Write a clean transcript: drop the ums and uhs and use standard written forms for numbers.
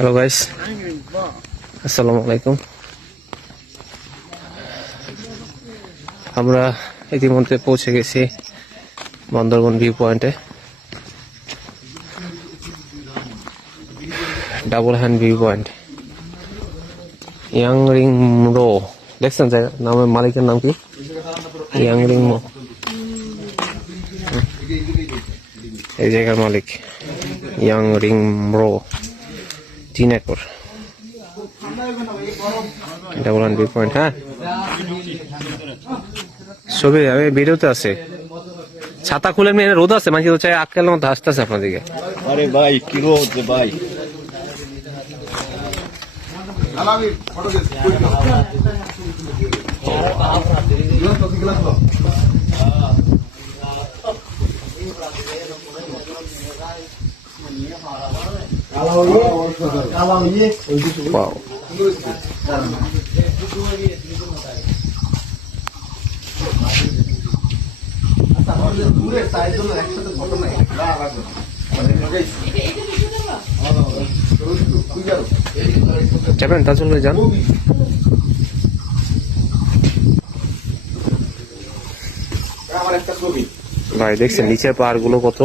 Hello guys, আসসালামু আলাইকুম। আমরা ইতিমধ্যে পৌঁছে গেছি বান্দরবন ভিউ পয়েন্টে। Double hand view point, Yangring Ro. দেখছেন নামের মালিকের নাম কি? ইয়াংরিং রো, এই জায়গার মালিক Yangring Ro, 3 acre double hand view point. হ্যাঁ, ছবি আমি ভিডিওতে আছে। ছাতা খুলে এমনি রোদ আছে, মানুষ তো চাই আটকালের মতো আসতেছে আপনার দিকে। আরে ভাই কি রোদ ভাই। Wow. যাবেন তাজুল ভাই, যান। ভাই দেখছেন নিচের পাহাড় গুলো কত।